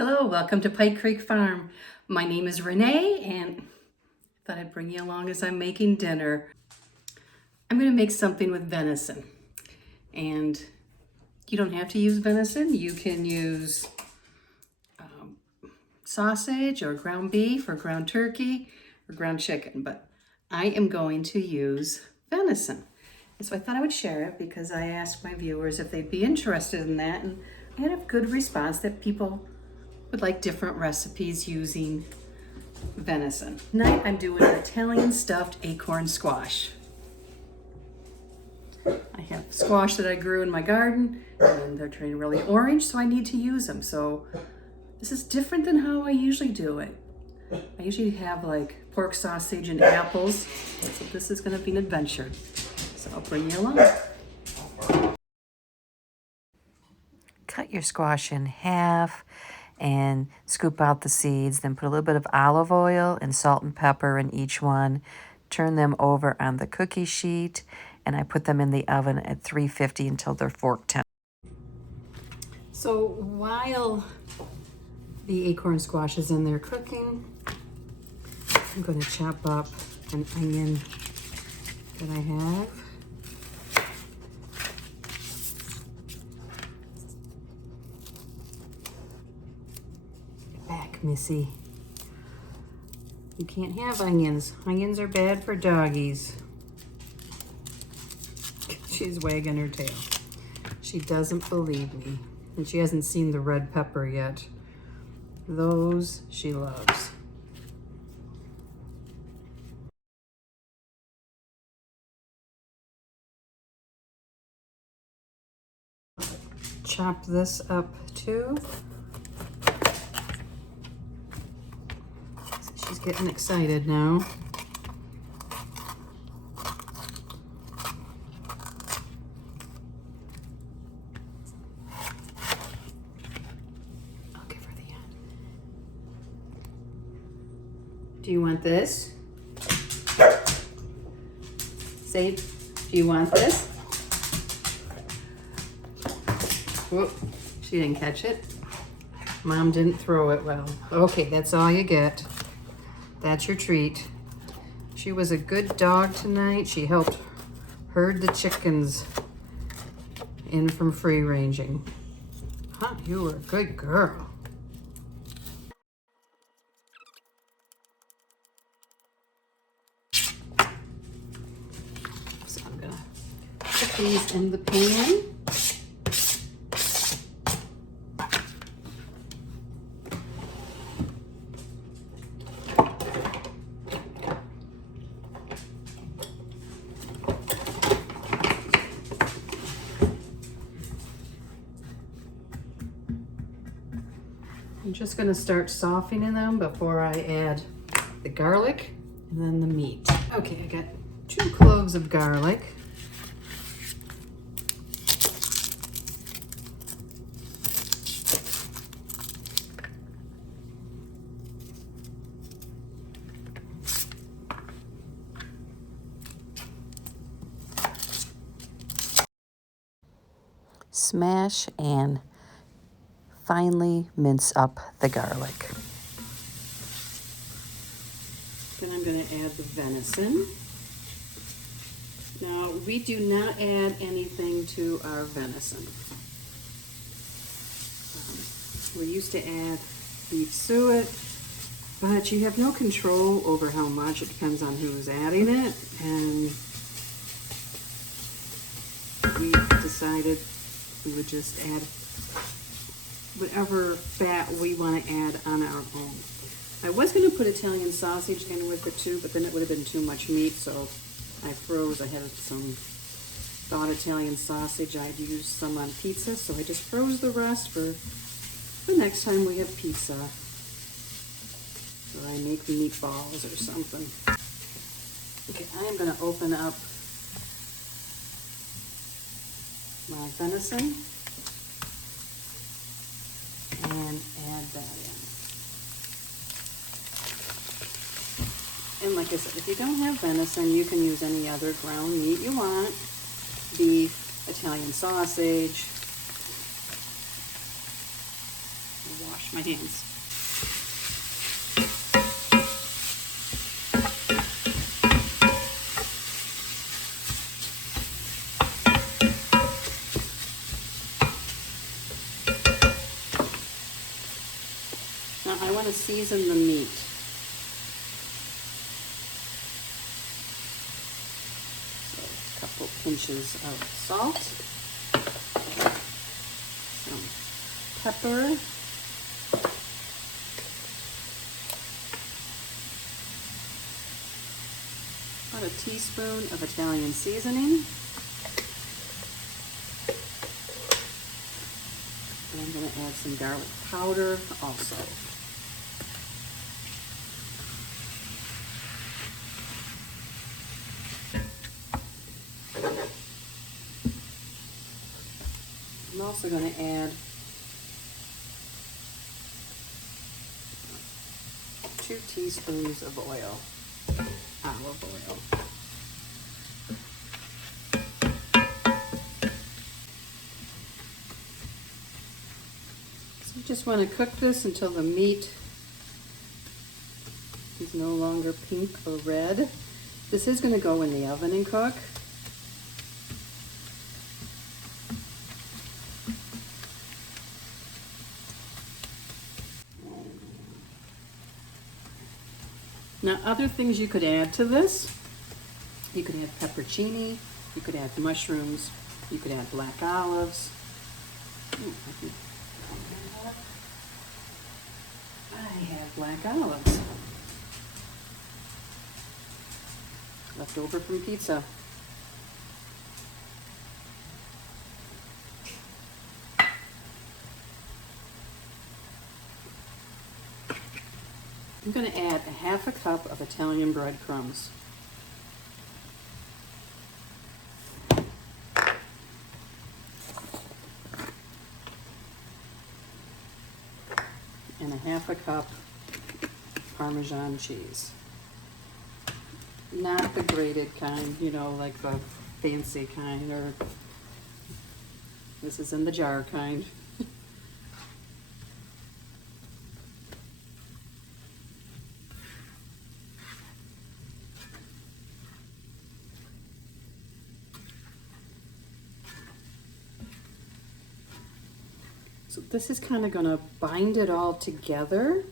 Hello, welcome to Pike Creek Farm. My name is Renee and I thought I'd bring you along as I'm making dinner. I'm going to make something with venison. And you don't have to use venison. You can use sausage or ground beef or ground turkey or ground chicken, but I am going to use venison. And so I thought I would share it because I asked my viewers if they'd be interested in that, and I had a good response that people would like different recipes using venison. Tonight I'm doing an Italian stuffed acorn squash. I have squash that I grew in my garden and they're turning really orange, so I need to use them. So this is different than how I usually do it. I usually have like pork sausage and apples. So this is gonna be an adventure. So I'll bring you along. Cut your squash in half and scoop out the seeds, then put a little bit of olive oil and salt and pepper in each one. Turn them over on the cookie sheet, and I put them in the oven at 350 until they're fork temp. So while the acorn squash is in there cooking, I'm going to chop up an onion that I have. Missy. You can't have onions. Onions are bad for doggies. She's wagging her tail. She doesn't believe me. And she hasn't seen the red pepper yet. Those she loves. Chop this up too. She's getting excited now. I'll give her the end. Do you want this? Say, do you want this? Whoop, she didn't catch it. Mom didn't throw it well. Okay, that's all you get. That's your treat. She was a good dog tonight. She helped herd the chickens in from free ranging. Huh, you were a good girl. So I'm gonna put these in the pan. I'm just going to start softening them before I add the garlic and then the meat. Okay, I got 2 cloves of garlic. Smash and finely mince up the garlic. Then I'm going to add the venison. Now, we do not add anything to our venison. We used to add beef suet, but you have no control over how much. It depends on who's adding it, and we decided we would just add whatever fat we want to add on our own. I was going to put Italian sausage in with it too, but then it would have been too much meat, so I froze. I had some thawed Italian sausage. I'd use some on pizza, so I just froze the rest for the next time we have pizza. Or I make meatballs or something. Okay, I am going to open up my venison and add that in. And like I said, if you don't have venison, you can use any other ground meat you want. Beef, Italian sausage. wash my hands. Now I want to season the meat. So a couple pinches of salt, some pepper, about a teaspoon of Italian seasoning. And I'm going to add some garlic powder also. I'm also going to add 2 teaspoons of oil, olive oil. So you just want to cook this until the meat is no longer pink or red. This is going to go in the oven and cook. Now, other things you could add to this, you could add pepperoni, you could add mushrooms, you could add black olives. I have black olives left over from pizza. I'm going to add a half a cup of Italian breadcrumbs. And a half a cup Parmesan cheese. Not the grated kind, you know, like the fancy kind, or this is in the jar kind. So this is kind of going to bind it all together.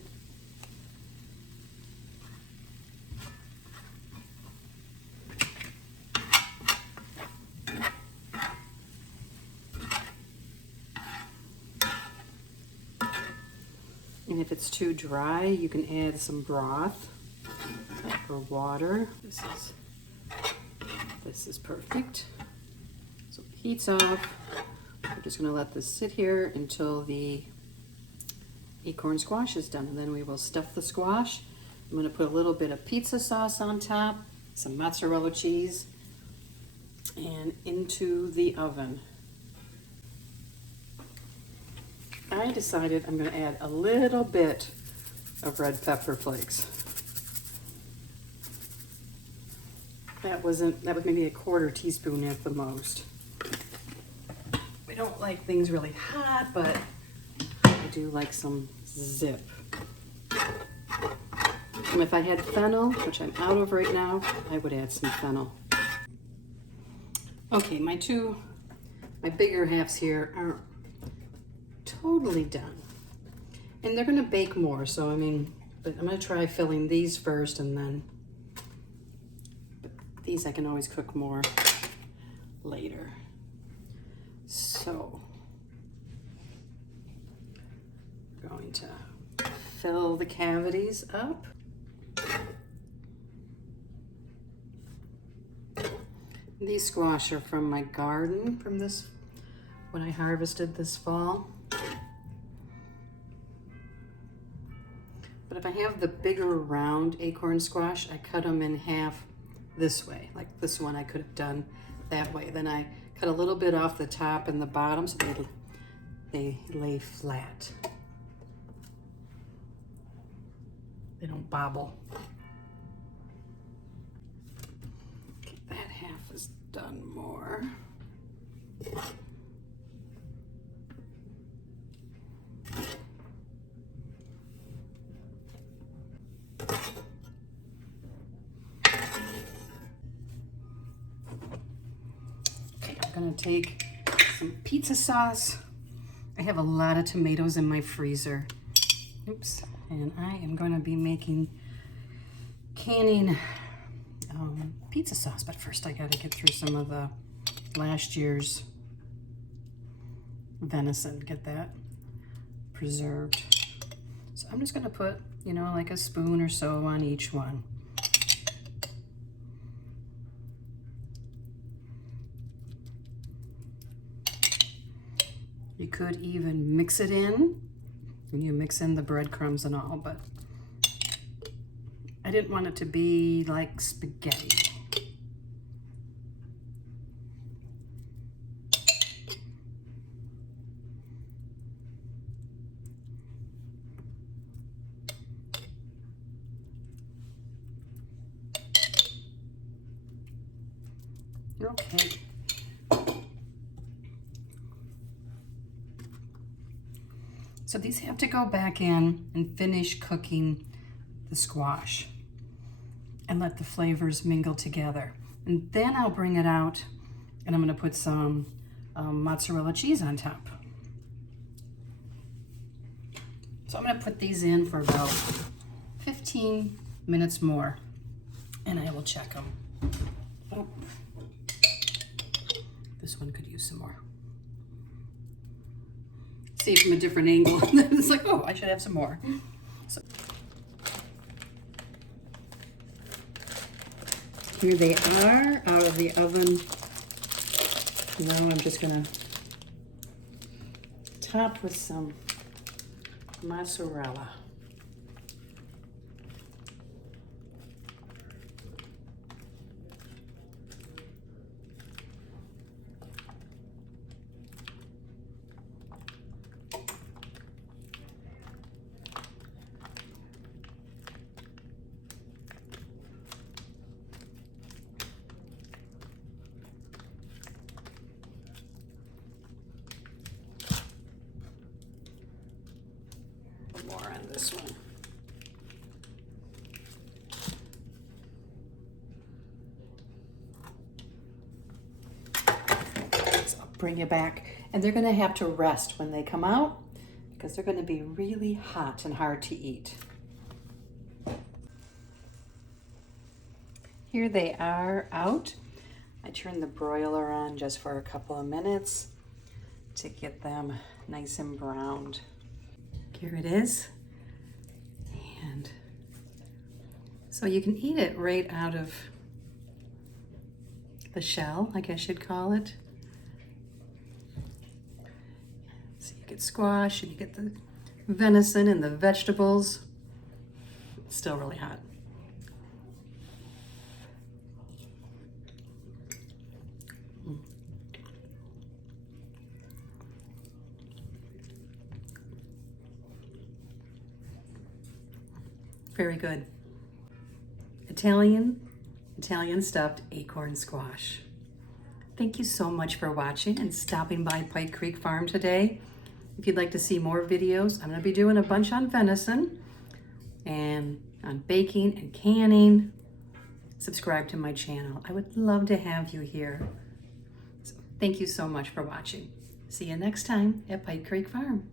And if it's too dry, you can add some broth or water. This is perfect. So heat's off. We're just going to let this sit here until the acorn squash is done, and then we will stuff the squash. I'm going to put a little bit of pizza sauce on top, some mozzarella cheese, and into the oven. I decided I'm going to add a little bit of red pepper flakes. That was maybe a 1/4 teaspoon at the most. We don't like things really hot, but I do like some zip. And if I had fennel, which I'm out of right now, I would add some fennel. Okay, my bigger halves here are totally done. And they're gonna bake more, so but I'm gonna try filling these first, and then these I can always cook more later. So, I'm going to fill the cavities up. These squash are from my garden, from when I harvested this fall. But if I have the bigger round acorn squash, I cut them in half this way. Like this one I could have done that way. Then I cut a little bit off the top and the bottom so they lay flat. They don't bobble. Okay, that half is done more. take some pizza sauce. I have a lot of tomatoes in my freezer. Oops. And I am going to be canning pizza sauce. But first I got to get through some of the last year's venison, get that preserved. So I'm just going to put, you know, like a spoon or so on each one. You could even mix it in, and you mix in the breadcrumbs and all, but I didn't want it to be like spaghetti. Okay. So these have to go back in and finish cooking the squash and let the flavors mingle together. And then I'll bring it out and I'm going to put some mozzarella cheese on top. So I'm going to put these in for about 15 minutes more and I will check them. Oh. This one could use some more. See it from a different angle. It's like, oh, I should have some more. So here they are out of the oven. Now I'm just gonna top with some mozzarella. More on this one. So I'll bring you back. And they're going to have to rest when they come out because they're going to be really hot and hard to eat. Here they are out. I turned the broiler on just for a couple of minutes to get them nice and browned. Here it is. And so you can eat it right out of the shell, I guess you'd call it. So you get squash and you get the venison and the vegetables. It's still really hot. Very good. Italian stuffed acorn squash. Thank you so much for watching and stopping by Pike Creek Farm today. If you'd like to see more videos, I'm going to be doing a bunch on venison and on baking and canning. Subscribe to my channel. I would love to have you here. So thank you so much for watching. See you next time at Pike Creek Farm.